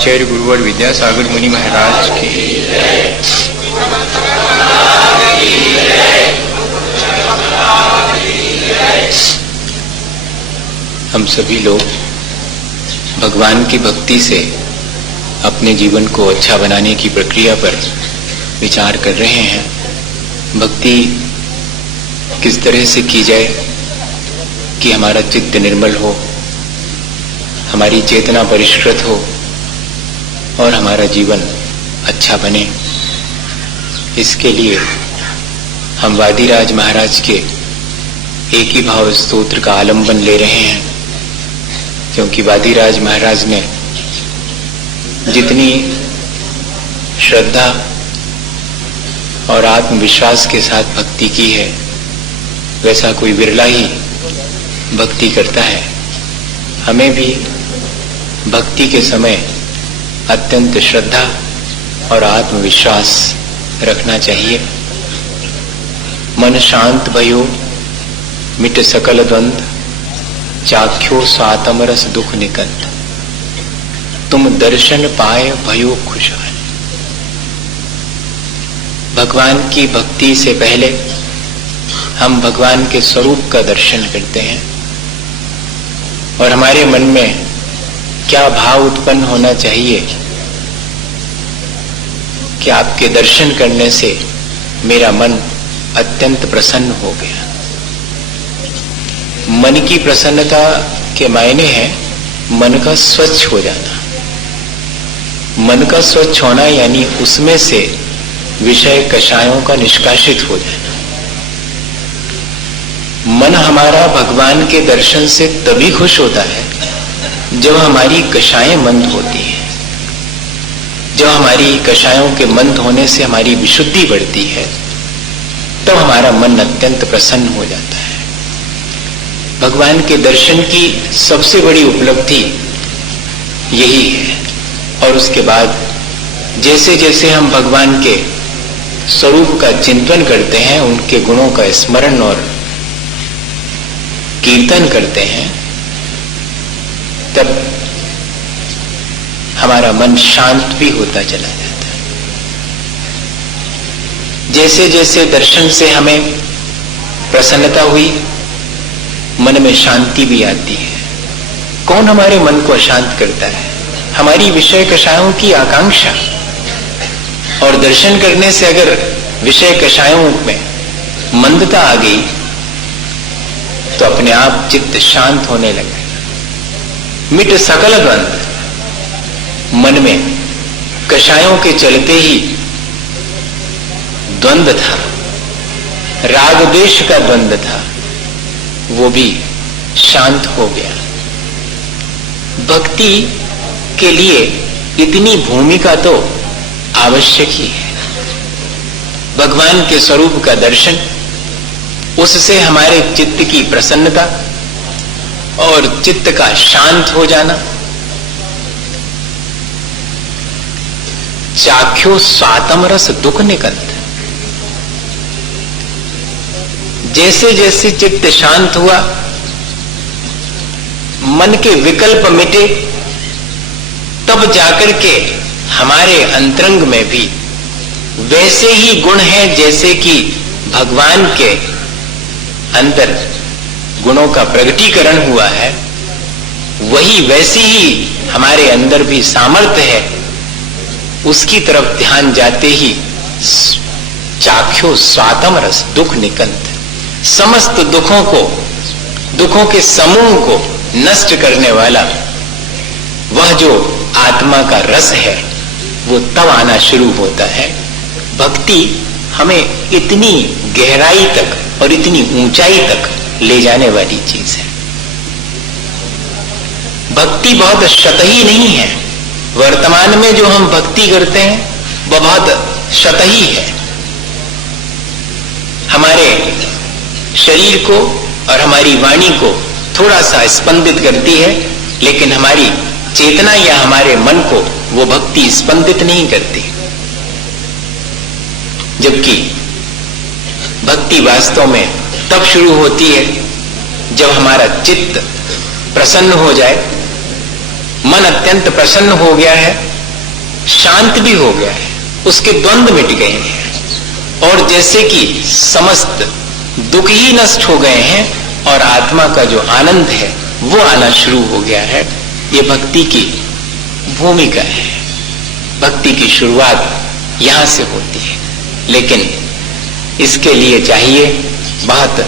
आचार्य गुरुवर विद्यासागर मुनि महाराज की। हम सभी लोग भगवान की भक्ति से अपने जीवन को अच्छा बनाने की प्रक्रिया पर विचार कर रहे हैं। भक्ति किस तरह से की जाए कि हमारा चित्त निर्मल हो, हमारी चेतना परिष्कृत हो और हमारा जीवन अच्छा बने। इसके लिए हम वादिराज महाराज के एक ही भाव स्तोत्र का आलंबन ले रहे हैं, क्योंकि वादिराज महाराज ने जितनी श्रद्धा और आत्मविश्वास के साथ भक्ति की है, वैसा कोई विरला ही भक्ति करता है। हमें भी भक्ति के समय अत्यंत श्रद्धा और आत्मविश्वास रखना चाहिए। मन शांत भयो मिट सकल द्वंद, चाख्यो स्वातम रस दुख निकंद, तुम दर्शन पाए भयो खुशहाल। भगवान की भक्ति से पहले हम भगवान के स्वरूप का दर्शन करते हैं और हमारे मन में क्या भाव उत्पन्न होना चाहिए कि आपके दर्शन करने से मेरा मन अत्यंत प्रसन्न हो गया। मन की प्रसन्नता के मायने हैं मन का स्वच्छ हो जाना। मन का स्वच्छ होना यानी उसमें से विषय कषायों का निष्कासित हो जाना। मन हमारा भगवान के दर्शन से तभी खुश होता है जब हमारी कषायें मंद होती हैं, जब हमारी कषायों के मंद होने से हमारी विशुद्धि बढ़ती है, तब हमारा मन अत्यंत प्रसन्न हो जाता है। भगवान के दर्शन की सबसे बड़ी उपलब्धि यही है। और उसके बाद जैसे जैसे हम भगवान के स्वरूप का चिंतन करते हैं, उनके गुणों का स्मरण और कीर्तन करते हैं, तब हमारा मन शांत भी होता चला जाता है। जैसे जैसे दर्शन से हमें प्रसन्नता हुई, मन में शांति भी आती है। कौन हमारे मन को अशांत करता है? हमारी विषय कषायों की आकांक्षा। और दर्शन करने से अगर विषय कषायों में मंदता आ गई तो अपने आप चित्त शांत होने लगेगा। मिट सकल द्वंद, मन में कषायों के चलते ही द्वंद था, राग द्वेष का द्वंद था, वो भी शांत हो गया। भक्ति के लिए इतनी भूमिका तो आवश्यक ही है। भगवान के स्वरूप का दर्शन, उससे हमारे चित्त की प्रसन्नता और चित्त का शांत हो जाना। चाख्यो स्वातम रस दुख निकंद, जैसे जैसे चित्त शांत हुआ, मन के विकल्प मिटे, तब जाकर के हमारे अंतरंग में भी वैसे ही गुण हैं जैसे कि भगवान के अंदर गुणों का प्रगटीकरण हुआ है, वही वैसे ही हमारे अंदर भी सामर्थ्य है। उसकी तरफ ध्यान जाते ही चाख्यो स्वातम रस दुख निकंद, समस्त दुखों को, दुखों के समूह को नष्ट करने वाला वह जो आत्मा का रस है, वो तब आना शुरू होता है। भक्ति हमें इतनी गहराई तक और इतनी ऊंचाई तक ले जाने वाली चीज है। भक्ति बहुत शतही नहीं है। वर्तमान में जो हम भक्ति करते हैं वह बहुत शतही है। हमारे शरीर को और हमारी वाणी को थोड़ा सा स्पंदित करती है, लेकिन हमारी चेतना या हमारे मन को वो भक्ति स्पंदित नहीं करती। जबकि भक्ति वास्तव में तब शुरू होती है जब हमारा चित्त प्रसन्न हो जाए। मन अत्यंत प्रसन्न हो गया है शांत भी हो गया है, उसके द्वंद्व मिट गए हैं और जैसे कि समस्त दुख ही नष्ट हो गए हैं और आत्मा का जो आनंद है वो आना शुरू हो गया है। ये भक्ति की भूमिका है, भक्ति की शुरुआत यहां से होती है। लेकिन इसके लिए चाहिए बहुत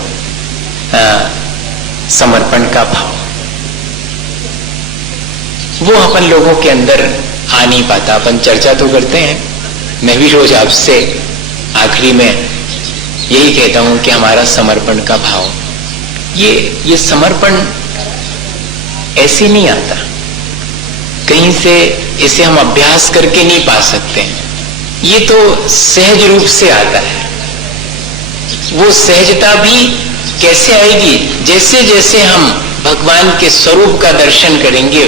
समर्पण का भाव। वो अपन लोगों के अंदर आ नहीं पाता। अपन चर्चा तो करते हैं, मैं भी रोज आपसे आखिरी में यही कहता हूं कि हमारा समर्पण का भाव, ये समर्पण ऐसे नहीं आता, कहीं से इसे हम अभ्यास करके नहीं पा सकते हैं। ये तो सहज रूप से आता है। वो सहजता भी कैसे आएगी? जैसे जैसे हम भगवान के स्वरूप का दर्शन करेंगे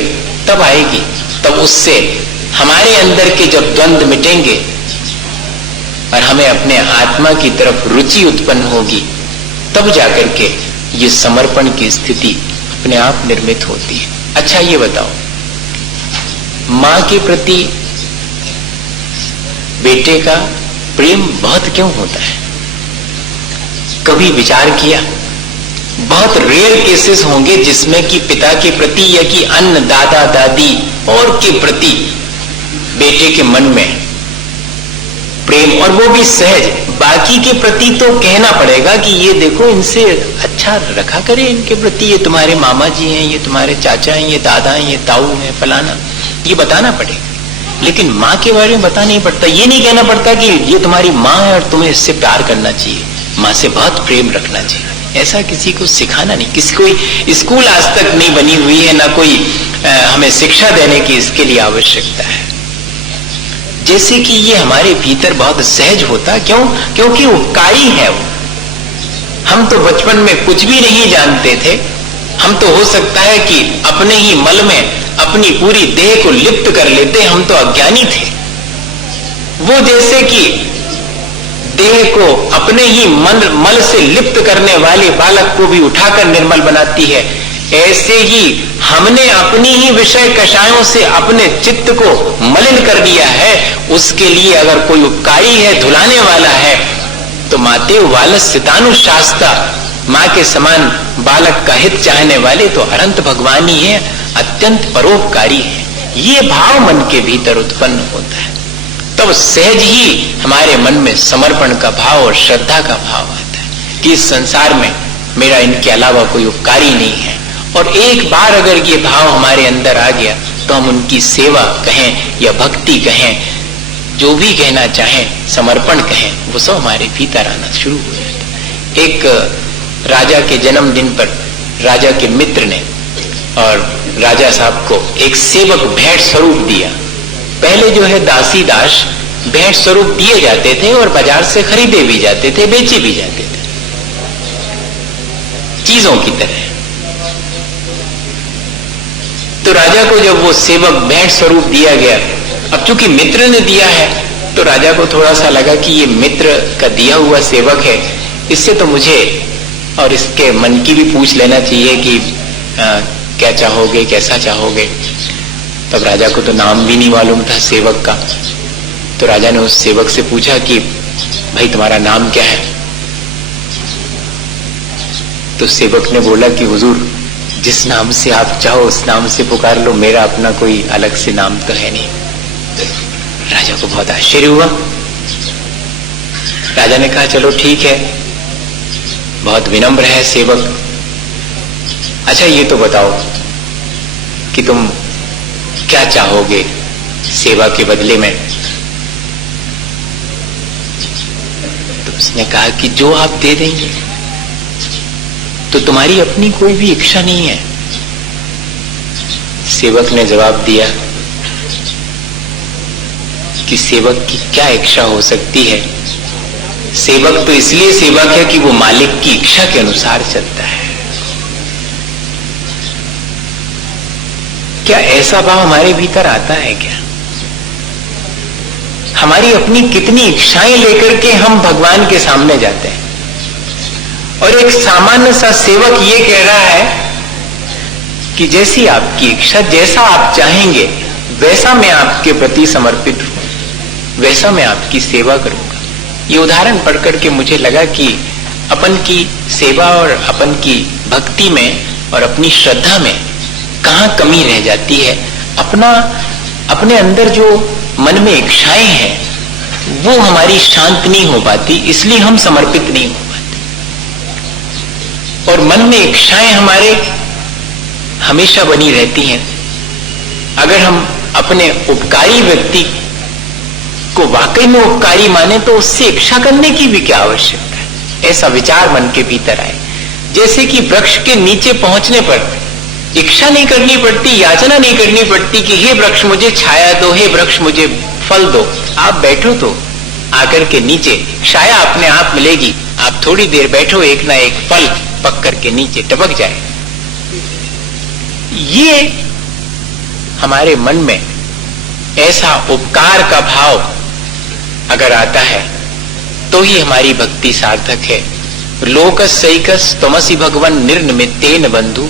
तब आएगी। तब उससे हमारे अंदर के जब द्वंद्व मिटेंगे और हमें अपने आत्मा की तरफ रुचि उत्पन्न होगी, तब जाकर के ये समर्पण की स्थिति अपने आप निर्मित होती है। अच्छा ये बताओ, मां के प्रति बेटे का प्रेम बहुत क्यों होता है? कभी विचार किया? बहुत रेयर केसेस होंगे जिसमें कि पिता के प्रति या कि अन्य दादा दादी और के प्रति बेटे के मन में प्रेम, और वो भी सहज। बाकी के प्रति तो कहना पड़ेगा कि ये देखो इनसे अच्छा रखा करे, इनके प्रति, ये तुम्हारे मामा जी हैं, ये तुम्हारे चाचा हैं, ये दादा हैं, ये ताऊ हैं, फलाना, ये बताना पड़ेगा। लेकिन माँ के बारे में बता नहीं पड़ता। ये नहीं कहना पड़ता कि ये तुम्हारी माँ है और तुम्हें इससे प्यार करना चाहिए, माँ से बहुत प्रेम रखना चाहिए। ऐसा किसी को सिखाना नहीं, किसी कोई स्कूल आज तक नहीं बनी हुई है, ना कोई हमें शिक्षा देने की इसके लिए आवश्यकता है। जैसे कि ये हमारे भीतर बहुत सहज होता। क्यों? क्योंकि उपकारी है वो। हम तो बचपन में कुछ भी नहीं जानते थे। हम तो हो सकता है कि अपने ही मल में अपनी पूरी देह को लिप्त कर लेते, हम तो अज्ञानी थे। वो जैसे कि देह को अपने ही मल से लिप्त करने वाले बालक को भी उठाकर निर्मल बनाती है, ऐसे ही हमने अपनी ही विषय कषायों से अपने चित्त को मलिन कर दिया है। उसके लिए अगर कोई उपकारी है, धुलाने वाला है, तो मातेव वालस्यतानुशास्ता, माँ के समान बालक का हित चाहने वाले तो अनंत भगवान ही है, अत्यंत परोपकारी है। ये भाव मन के भीतर उत्पन्न होता है, तब सहज ही हमारे मन में समर्पण का भाव और श्रद्धा का भाव आता है कि इस संसार में मेरा इनके अलावा कोई उपकारी नहीं है। और एक बार अगर ये भाव हमारे अंदर आ गया तो हम उनकी सेवा कहें या भक्ति कहें, जो भी कहना चाहें, समर्पण कहें, वो सब हमारे भीतर आना शुरू हो जाता है। एक राजा के जन्मदिन पर राजा के मित्र ने और राजा साहब को एक सेवक भेंट स्वरूप दिया। पहले जो है दासी दास भेंट स्वरूप दिए जाते थे और बाजार से खरीदे भी जाते थे, बेचे भी जाते थे, चीजों की तरह। तो राजा को जब वो सेवक भेंट स्वरूप दिया गया, अब चूंकि मित्र ने दिया है तो राजा को थोड़ा सा लगा कि ये मित्र का दिया हुआ सेवक है, इससे तो मुझे और इसके मन की भी पूछ लेना चाहिए कि क्या चाहोगे, कैसा चाहोगे। तब राजा को तो नाम भी नहीं मालूम था सेवक का। तो राजा ने उस सेवक से पूछा कि भाई तुम्हारा नाम क्या है? तो सेवक ने बोला कि हुजूर, जिस नाम से आप चाहो उस नाम से पुकार लो, मेरा अपना कोई अलग से नाम तो है नहीं। राजा को बहुत आश्चर्य हुआ। राजा ने कहा चलो ठीक है, बहुत विनम्र है सेवक। अच्छा ये तो बताओ कि तुम क्या चाहोगे सेवा के बदले में? तो उसने कहा कि जो आप दे देंगे। तो तुम्हारी अपनी कोई भी इच्छा नहीं है? सेवक ने जवाब दिया कि सेवक की क्या इच्छा हो सकती है? सेवक तो इसलिए सेवक है कि वो मालिक की इच्छा के अनुसार चलता है। क्या ऐसा भाव हमारे भीतर आता है क्या? हमारी अपनी कितनी इच्छाएं लेकर के हम भगवान के सामने जाते हैं, और एक सामान्य सा सेवक ये कह रहा है कि जैसी आपकी इच्छा, जैसा आप चाहेंगे वैसा मैं आपके प्रति समर्पित हूं, वैसा मैं आपकी सेवा करूंगा। ये उदाहरण पढ़ करके मुझे लगा कि अपन की सेवा और अपन की भक्ति में और अपनी श्रद्धा में कहाँ कमी रह जाती है। अपने अंदर जो मन में इच्छाएं हैं वो हमारी शांत नहीं हो पाती, इसलिए हम समर्पित नहीं हो पाते। और मन में इच्छाएं हमारे हमेशा बनी रहती हैं। अगर हम अपने उपकारी व्यक्ति को वाकई में उपकारी माने तो उससे इच्छा करने की भी क्या आवश्यकता है। ऐसा विचार मन के भीतर आए, जैसे कि वृक्ष के नीचे पहुंचने पर इच्छा नहीं करनी पड़ती, याचना नहीं करनी पड़ती कि हे वृक्ष मुझे छाया दो, हे वृक्ष मुझे फल दो। आप बैठो तो आकर के नीचे छाया अपने आप मिलेगी। आप थोड़ी देर बैठो, एक ना एक फल पक करके नीचे टपक जाए। ये हमारे मन में ऐसा उपकार का भाव अगर आता है तो ही हमारी भक्ति सार्थक है। लोकसैकस त्वमसि भगवन् निर्निमित्तेन बंधु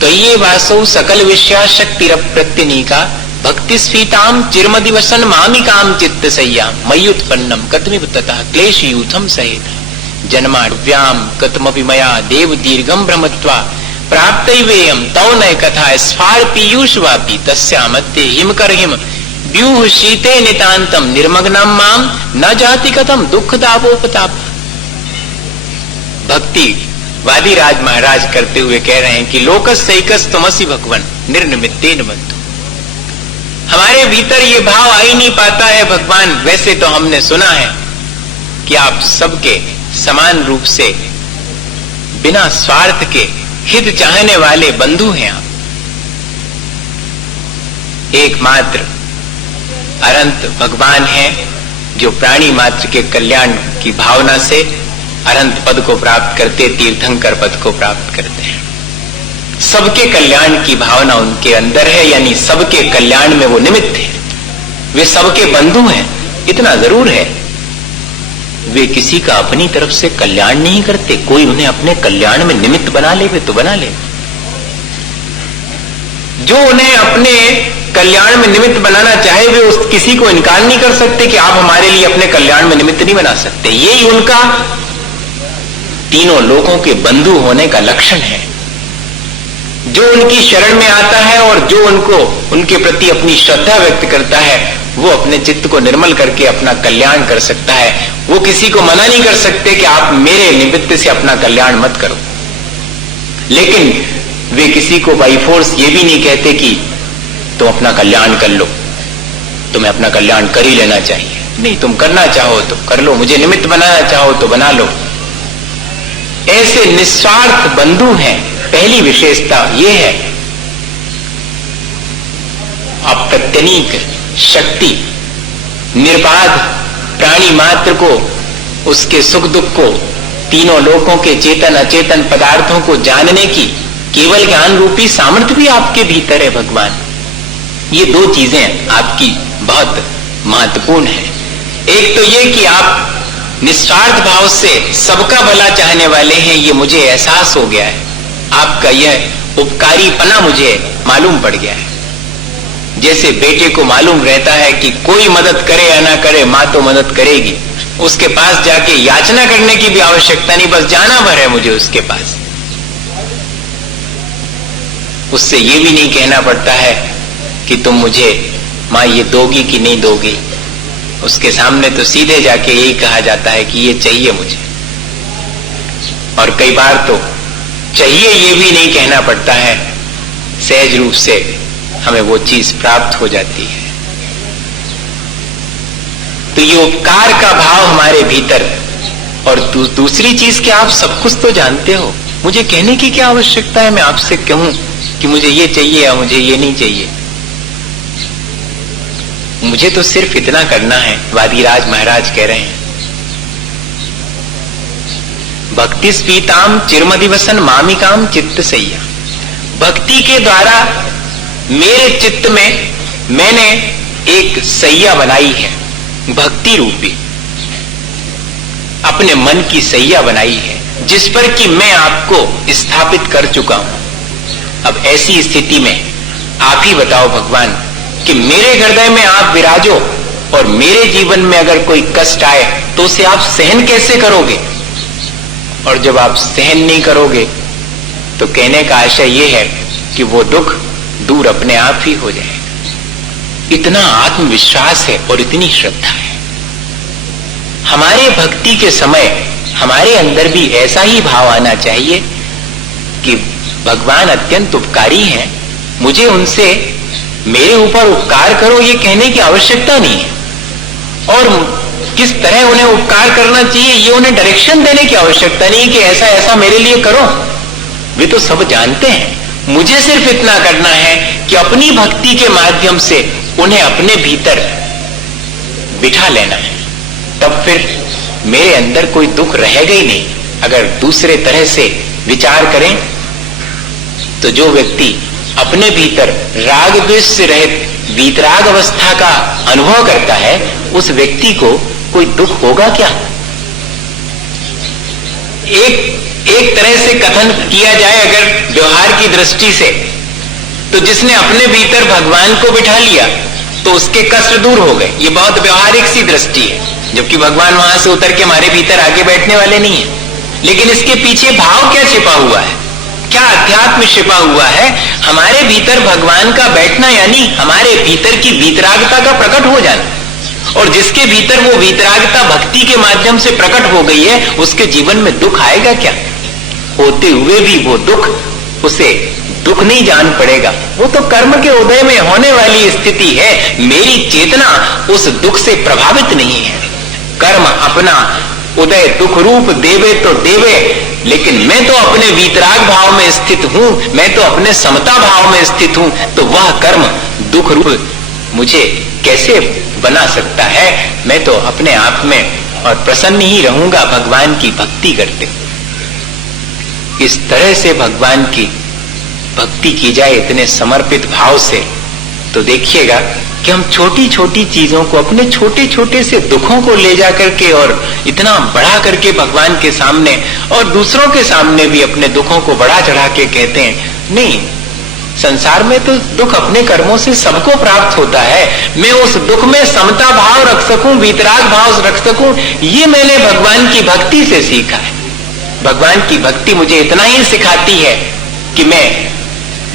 त्वय्ये वासौ सकल विषया शक्तिरप्रत्यनीका भक्ति स्फीताम चिरमदिवसन मामिकाम चित्तसय्याम मय्युत्पन्नम कथमिव ततः क्लेशयूथम सहेत जन्माढ्याम कथमपि मया देव दीर्घम भ्रमत्वा प्राप्तैवेयं तौ नय कथा स्फार पीयूषवापि तस्यामत्ते हिमकरहिम व्यूह शीते नितांतम निर्मग्नम माम न जाति कथम दुख दापोपताप। भक्ति वादिराज महाराज करते हुए कह रहे हैं कि लोकसैकस त्वमसि भगवन् निर्निमित्तेन बंधु। हमारे भीतर ये भाव आ ही नहीं पाता है भगवान। वैसे तो हमने सुना है कि आप सबके समान रूप से बिना स्वार्थ के हित चाहने वाले बंधु हैं। आप एकमात्र अनंत भगवान हैं जो प्राणी मात्र के कल्याण की भावना से अनंत पद को प्राप्त करते, तीर्थंकर पद को प्राप्त करते हैं। सबके कल्याण की भावना उनके अंदर है, यानी सबके कल्याण में वो निमित्त है। वे सबके बंधु हैं, इतना जरूर है। वे किसी का अपनी तरफ से कल्याण नहीं करते। कोई उन्हें अपने कल्याण में निमित्त बना ले तो बना ले। जो उन्हें अपने कल्याण में निमित्त बनाना चाहे वे उस किसी को इनकार नहीं कर सकते कि आप हमारे लिए अपने कल्याण में निमित्त नहीं बना सकते। यही उनका तीनों लोगों के बंधु होने का लक्षण है। जो उनकी शरण में आता है और जो उनके प्रति अपनी श्रद्धा व्यक्त करता है वो अपने चित्त को निर्मल करके अपना कल्याण कर सकता है। वो किसी को मना नहीं कर सकते कि आप मेरे निमित्त से अपना कल्याण मत करो। लेकिन वे किसी को बाई फोर्स ये भी नहीं कहते कि तुम अपना कल्याण कर लो, तुम्हें अपना कल्याण कर ही लेना चाहिए। नहीं, तुम करना चाहो तो कर लो, मुझे निमित्त बनाना चाहो तो बना लो। ऐसे निस्वार्थ बंधु हैं। पहली विशेषता यह है अप्रत्यनीक शक्ति, निर्बाध प्राणी मात्र को, उसके सुख दुख को, तीनों लोकों के चेतन अचेतन पदार्थों को जानने की केवल ज्ञान रूपी सामर्थ्य भी आपके भीतर है भगवान। ये दो चीजें आपकी बहुत महत्वपूर्ण है। एक तो ये कि आप निस्वार्थ भाव से सबका भला चाहने वाले हैं, ये मुझे एहसास हो गया है। आपका यह उपकारीपना मुझे मालूम पड़ गया है। जैसे बेटे को मालूम रहता है कि कोई मदद करे या ना करे मां तो मदद करेगी, उसके पास जाके याचना करने की भी आवश्यकता नहीं, बस जाना भर है मुझे उसके पास। उससे ये भी नहीं कहना पड़ता है कि तुम मुझे मां ये दोगी कि नहीं दोगी। उसके सामने तो सीधे जाके यही कहा जाता है कि ये चाहिए मुझे। और कई बार तो चाहिए ये भी नहीं कहना पड़ता है, सहज रूप से हमें वो चीज प्राप्त हो जाती है। तो ये उपकार का भाव हमारे भीतर। और दूसरी चीज कि आप सब कुछ तो जानते हो, मुझे कहने की क्या आवश्यकता है मैं आपसे कहूं कि मुझे ये चाहिए या मुझे ये नहीं चाहिए। मुझे तो सिर्फ इतना करना है। वादिराज महाराज कह रहे हैं भक्ति स्फीताम चिरमदिवसन मामिकाम चित्त सैया। भक्ति के द्वारा मेरे चित्त में मैंने एक सैया बनाई है, भक्ति रूपी अपने मन की सैया बनाई है, जिस पर कि मैं आपको स्थापित कर चुका हूं। अब ऐसी स्थिति में आप ही बताओ भगवान कि मेरे हृदय में आप विराजो और मेरे जीवन में अगर कोई कष्ट आए तो उसे आप सहन कैसे करोगे? और जब आप सहन नहीं करोगे तो कहने का आशय यह है कि वो दुख दूर अपने आप ही हो जाएगा। इतना आत्मविश्वास है और इतनी श्रद्धा है। हमारे भक्ति के समय हमारे अंदर भी ऐसा ही भाव आना चाहिए कि भगवान अत्यंत उपकारी हैं, मुझे उनसे मेरे ऊपर उपकार करो ये कहने की आवश्यकता नहीं है, और किस तरह उन्हें उपकार करना चाहिए ये उन्हें डायरेक्शन देने की आवश्यकता नहीं कि ऐसा ऐसा मेरे लिए करो। वे तो सब जानते हैं। मुझे सिर्फ इतना करना है कि अपनी भक्ति के माध्यम से उन्हें अपने भीतर बिठा लेना है, तब फिर मेरे अंदर कोई दुख रहेगा ही नहीं। अगर दूसरे तरह से विचार करें तो जो व्यक्ति अपने भीतर राग द्वेष से रहित वीतराग अवस्था का अनुभव करता है उस व्यक्ति को कोई दुख होगा क्या? एक तरह से कथन किया जाए अगर व्यवहार की दृष्टि से, तो जिसने अपने भीतर भगवान को बिठा लिया तो उसके कष्ट दूर हो गए। ये बहुत व्यवहारिक सी दृष्टि है, जबकि भगवान वहां से उतर के हमारे भीतर आगे बैठने वाले नहीं है। लेकिन इसके पीछे भाव क्या छिपा हुआ है, क्या अध्यात्म छिपा हुआ है? हमारे भीतर भगवान का बैठना यानी हमारे भीतर की वीतरागता का प्रकट हो जाना। और जिसके भीतर वो वीतरागता भक्ति के माध्यम से प्रकट हो गई है उसके जीवन में दुख आएगा क्या? होते हुए भी वो दुख उसे दुख नहीं जान पड़ेगा। वो तो कर्म के उदय में होने वाली स्थिति है। मेरी चेतना उस दुख से प्रभावित नहीं है। कर्म अपना उदय दुख रूप देवे तो देवे, लेकिन मैं तो अपने वीतराग भाव में स्थित हूं, मैं तो अपने समता भाव में स्थित हूं, तो वह कर्म दुख रूप मुझे कैसे बना सकता है? मैं तो अपने आप में और प्रसन्न ही रहूंगा भगवान की भक्ति करते। इस तरह से भगवान की भक्ति की जाए इतने समर्पित भाव से, तो देखिएगा कि हम छोटी छोटी चीजों को, अपने छोटे छोटे से दुखों को ले जा करके और इतना बढ़ा करके भगवान के सामने और दूसरों के सामने भी अपने दुखों को बढ़ा चढ़ा के कहते हैं नहीं, संसार में तो दुख अपने कर्मों से सबको प्राप्त होता है। मैं उस दुख में समता भाव रख सकूं, वीतराग भाव रख सकूं, ये मैंने भगवान की भक्ति से सीखा है। भगवान की भक्ति मुझे इतना ही सिखाती है कि मैं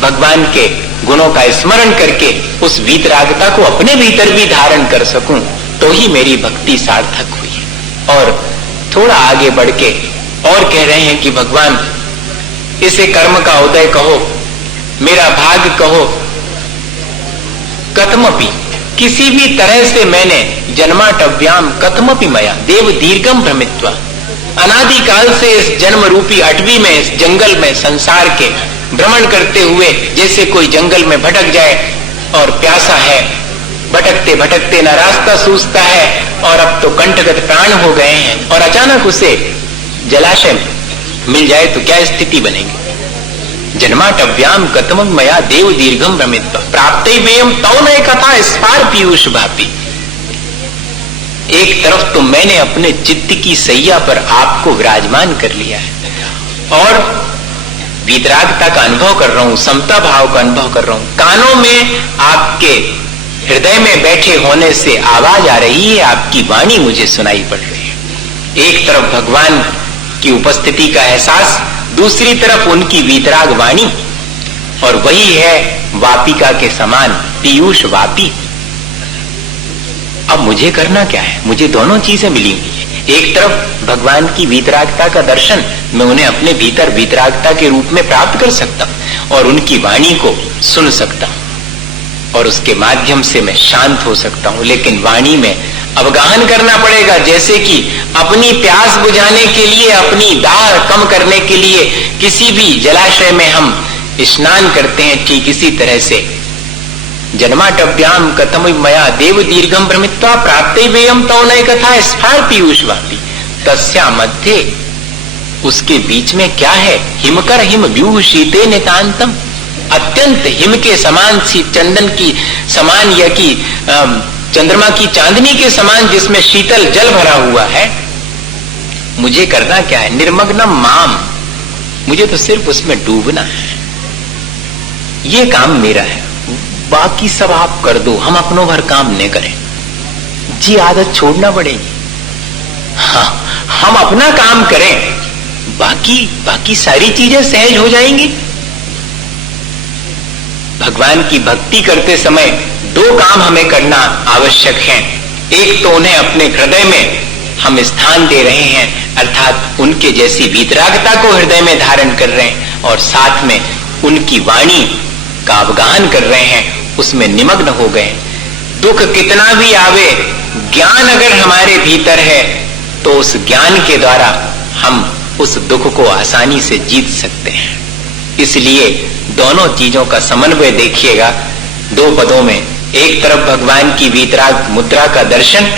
भगवान के गुणों का स्मरण करके उस वीतरागता को अपने भीतर भी धारण कर सकूं, तो ही मेरी भक्ति सार्थक हुई। और थोड़ा आगे बढ़ के और कह रहे हैं कि भगवान इसे कर्म का उदय कहो, मेरा भाग कहो, कथमपि किसी भी तरह से मैंने जन्माटव्याम कथमपि मया देव दीर्घम भ्रमित्वा, अनादिकाल से इस जन्म रूपी अटवी में, इस जंगल में, संसार के भ्रमण करते हुए, जैसे कोई जंगल में भटक जाए और प्यासा है, भटकते भटकते न रास्ता सूझता है और अब तो कंठगत प्राण हो गए हैं, और अचानक उसे जलाशय मिल जाए तो क्या स्थिति बनेगी? जन्माटव्याम कथम मया देव दीर्घम भ्रमित्वा प्राप्तव्यम तौ नय कथा स्फार पीयूष भापी। एक तरफ तो मैंने अपने चित्त की सैया पर आपको विराजमान कर लिया है और वीतरागता का अनुभव कर रहा हूं, समता भाव का अनुभव कर रहा हूं, कानों में आपके हृदय में बैठे होने से आवाज आ रही है, आपकी वाणी मुझे सुनाई पड़ रही है। एक तरफ भगवान की उपस्थिति का एहसास, दूसरी तरफ उनकी वीतराग वाणी, और वही है वापिका के समान पीयूष वापी। अब मुझे करना क्या है? मुझे दोनों चीजें मिली हुई है। एक तरफ भगवान की वीतरागता का दर्शन, मैं उन्हें अपने भीतर वीतरागता के रूप में प्राप्त कर सकता हूं और उनकी वाणी को सुन सकता हूं और उसके माध्यम से मैं शांत हो सकता हूं। लेकिन वाणी में अवगाहन करना पड़ेगा, जैसे कि अपनी प्यास बुझाने के लिए, अपनी दाह कम करने के लिए किसी भी जलाशय में हम स्नान करते हैं, ठीक इसी तरह से जन्माटव्याम कथम मया देव दीर्घम भ्रमित्वा प्राप्तव्यम तौ नय कथा स्फार पीयूष वापी तस्या मध्य, उसके बीच में क्या है? हिमकर हिम व्यूह शीते नितांतम, अत्यंत हिम के समान, सी चंदन की समान या कि चंद्रमा की चांदनी के समान जिसमें शीतल जल भरा हुआ है। मुझे करना क्या है? निर्मग्नम माम, मुझे तो सिर्फ उसमें डूबना है, ये काम मेरा है। बाकी सब आप कर दो, हम अपनों भर काम नहीं करें। जी आदत छोड़ना पड़ेगी। हाँ, हम अपना काम करें, बाकी सारी चीजें सहज हो जाएंगी। भगवान की भक्ति करते समय दो काम हमें करना आवश्यक है। एक तो उन्हें अपने हृदय में हम स्थान दे रहे हैं, अर्थात उनके जैसी वीतरागता को हृदय में धारण कर रहे हैं, और साथ में उनकी वाणी का अवगाहन कर रहे हैं, उसमें निमग्न हो गए। दुख कितना भी आवे, ज्ञान अगर हमारे भीतर है तो उस ज्ञान के द्वारा हम उस दुख को आसानी से जीत सकते हैं। इसलिए दोनों चीजों का समन्वय देखिएगा दो पदों में। एक तरफ भगवान की वीतराग मुद्रा का दर्शन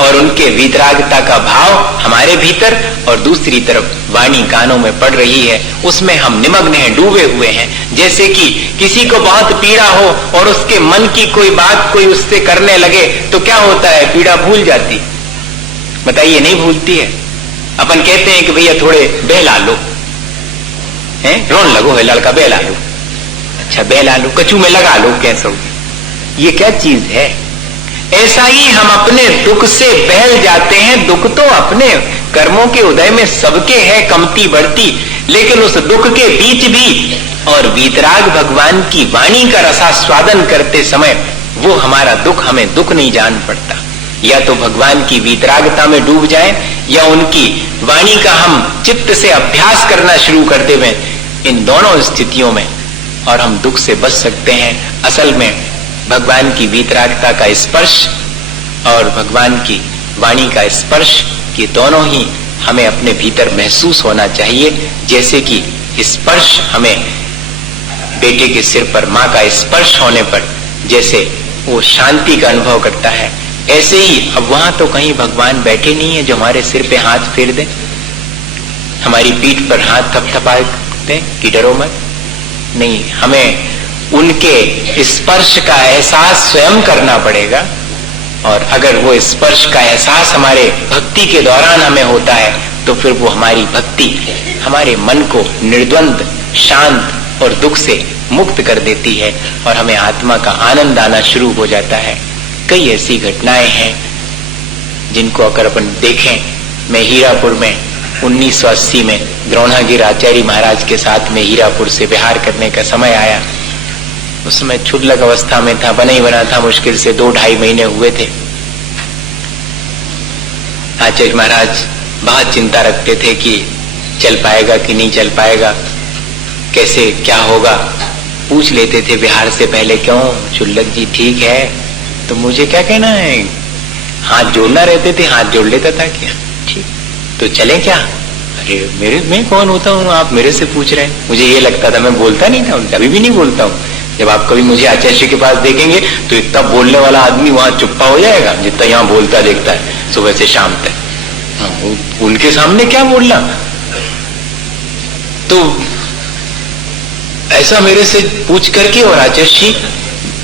और उनके वीतरागता का भाव हमारे भीतर, और दूसरी तरफ वाणी कानों में पड़ रही है, उसमें हम निमग्न हैं, डूबे हुए हैं। जैसे कि किसी को बहुत पीड़ा हो और उसके मन की कोई बात कोई उससे करने लगे तो क्या होता है, पीड़ा भूल जाती। बताइए, नहीं भूलती है। अपन कहते हैं कि भैया थोड़े बहला लो, हैं, रोन लगो है लड़का, बहला लो। अच्छा बहला लो, कचू में लगा लो, कैसा, ये क्या चीज है। ऐसा ही हम अपने दुख से बहल जाते हैं। दुख तो अपने कर्मों के उदय में सबके है, कमती बढ़ती, लेकिन उस दुख के बीच भी और वीतराग भगवान की वाणी का रसास्वादन करते समय वो हमारा दुख हमें दुख नहीं जान पड़ता। या तो भगवान की वीतरागता में डूब जाए या उनकी वाणी का हम चित्त से अभ्यास करना शुरू कर दें, इन दोनों स्थितियों में और हम दुख से बच सकते हैं। असल में भगवान की वीतरागता का स्पर्श और भगवान की वाणी का स्पर्श, ये दोनों ही हमें अपने भीतर महसूस होना चाहिए। जैसे कि स्पर्श हमें बेटे के सिर पर माँ का स्पर्श होने पर जैसे वो शांति का अनुभव करता है, ऐसे ही अब वहां तो कहीं भगवान बैठे नहीं है जो हमारे सिर पे हाथ फेर दे, हमारी पीठ पर हाथ थपथपा दे कि डरो मत। नहीं, हमें उनके स्पर्श का एहसास स्वयं करना पड़ेगा। और अगर वो स्पर्श का एहसास हमारे भक्ति के दौरान हमें होता है तो फिर वो हमारी भक्ति हमारे मन को निर्द्वंद, शांत और दुख से मुक्त कर देती है और हमें आत्मा का आनंद आना शुरू हो जाता है। कई ऐसी घटनाएं हैं जिनको अगर अपन देखें, मैं हीरापुर में 1980 में द्रोणागिरि आचार्य महाराज के साथ में हीरापुर से बिहार करने का समय आया। उस समय क्षुल्लक अवस्था में था, बना ही बना था, मुश्किल से 2-2.5 महीने हुए थे। आचार्य महाराज बहुत चिंता रखते थे कि चल पाएगा कि नहीं चल पाएगा, कैसे क्या होगा। पूछ लेते थे बिहार से पहले, क्यों क्षुल्लक जी ठीक है, तो मुझे क्या कहना है, हाथ जोड़ना रहते थे, हाथ जोड़ लेता था, क्या ठीक तो चले क्या। अरे मैं कौन होता हूँ, आप मेरे से पूछ रहे हैं। मुझे ये लगता था, मैं बोलता नहीं था, अभी भी नहीं बोलता हूँ। जब आप कभी मुझे आचार्य के पास देखेंगे तो इतना बोलने वाला आदमी वहां चुप्पा हो जाएगा जितना यहाँ बोलता देखता है सुबह से शाम तक। उनके सामने क्या बोलना। तो ऐसा मेरे से पूछ करके और आचार्य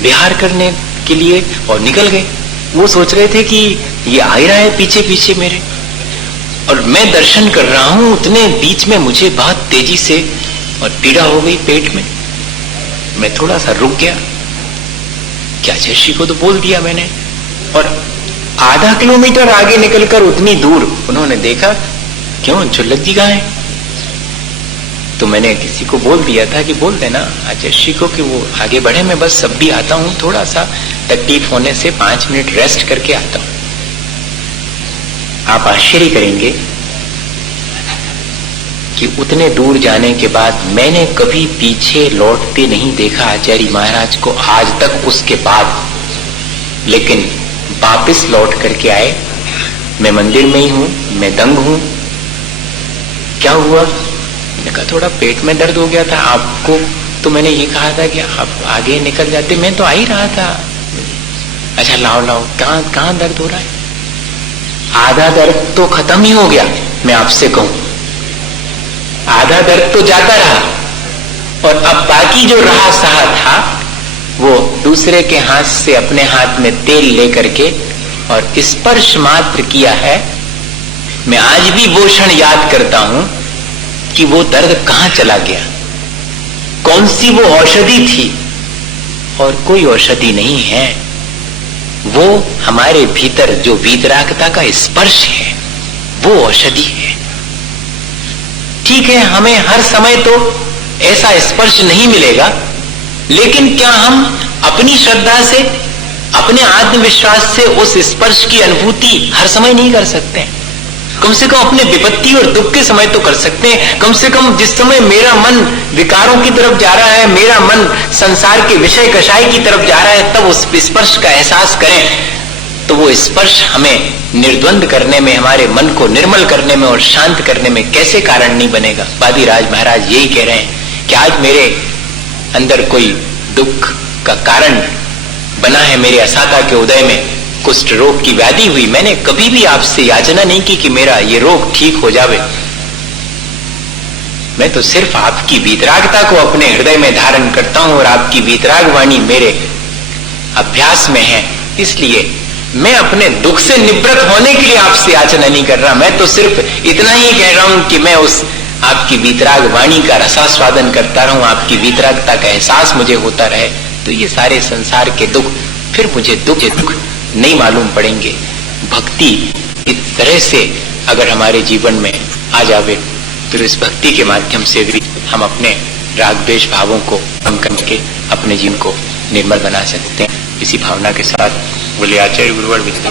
बिहार करने के लिए और निकल गए। वो सोच रहे थे कि ये आ ही रहा है पीछे पीछे मेरे, और मैं दर्शन कर रहा हूं। उतने बीच में मुझे बहुत तेजी से और पीड़ा हो गई पेट में। मैं थोड़ा सा रुक गया, क्या आचार्य को तो बोल दिया मैंने। और आधा किलोमीटर आगे निकलकर उतनी दूर उन्होंने देखा, क्यों क्षुल्लक जी कहाँ है। तो मैंने किसी को बोल दिया था कि बोल देना आचार्य को कि वो आगे बढ़े, मैं बस सब भी आता हूं, थोड़ा सा तकलीफ होने से 5 मिनट रेस्ट करके आता हूं। आप आश्चर्य करेंगे कि उतने दूर जाने के बाद मैंने कभी पीछे लौटते नहीं देखा आचार्य महाराज को आज तक उसके बाद। लेकिन वापिस लौट करके आए, मैं मंदिर में ही हूं, मैं दंग हूं। क्या हुआ, मैंने कहा थोड़ा पेट में दर्द हो गया था। आपको तो मैंने ये कहा था कि आप आगे निकल जाते, मैं तो आ ही रहा था। अच्छा लाओ लाओ, कहां दर्द हो रहा है। आधा दर्द तो खत्म ही हो गया, मैं आपसे कहूं आधा दर्द तो जाता रहा, और अब बाकी जो रहा सहा था वो दूसरे के हाथ से अपने हाथ में तेल लेकर के और स्पर्श मात्र किया है। मैं आज भी वो क्षण याद करता हूं कि वो दर्द कहां चला गया, कौन सी वो औषधि थी और कोई औषधि नहीं है, वो हमारे भीतर जो वीतरागता का स्पर्श है वो औषधि है। ठीक है, हमें हर समय तो ऐसा स्पर्श नहीं मिलेगा, लेकिन क्या हम अपनी श्रद्धा से, अपने आत्मविश्वास से उस स्पर्श की अनुभूति हर समय नहीं कर सकते? कम से कम अपने विपत्ति और दुख के समय तो कर सकते हैं। कम से कम जिस समय मेरा मन विकारों की तरफ जा रहा है, मेरा मन संसार के विषय कषाय की तरफ जा रहा है, तब उस स्पर्श का एहसास करें। तो वो स्पर्श हमें निर्द्वंद करने में, हमारे मन को निर्मल करने में और शांत करने में कैसे कारण नहीं बनेगा? वादिराज महाराज यही कह रहे हैं कि आज मेरे अंदर कोई दुख का कारण बना है, मेरे असाता के उदय में कुष्ठ रोग की व्याधि हुई। मैंने कभी भी आपसे याचना नहीं की कि मेरा ये रोग ठीक हो जावे। मैं तो सिर्फ आपकी वीतरागता को अपने हृदय में धारण करता हूं और आपकी वीतराग वाणी मेरे अभ्यास में है, इसलिए मैं अपने दुख से निवृत्त होने के लिए आपसे याचना नहीं कर रहा। मैं तो सिर्फ इतना ही कह रहा हूं कि मैं उस आपकी वीतराग वाणी का रसास्वादन करता रहूं, आपकी वीतरागता का एहसास मुझे होता रहे, तो ये सारे संसार के दुख फिर मुझे दुख नहीं मालूम पड़ेंगे। भक्ति इस तरह से अगर हमारे जीवन में आ जावे तो इस भक्ति के माध्यम से भी हम अपने राग द्वेष भावों को कम करके अपने जीवन को निर्मल बना सकते हैं। इसी भावना के साथ बोले आचार्य गुरुवर विष्णु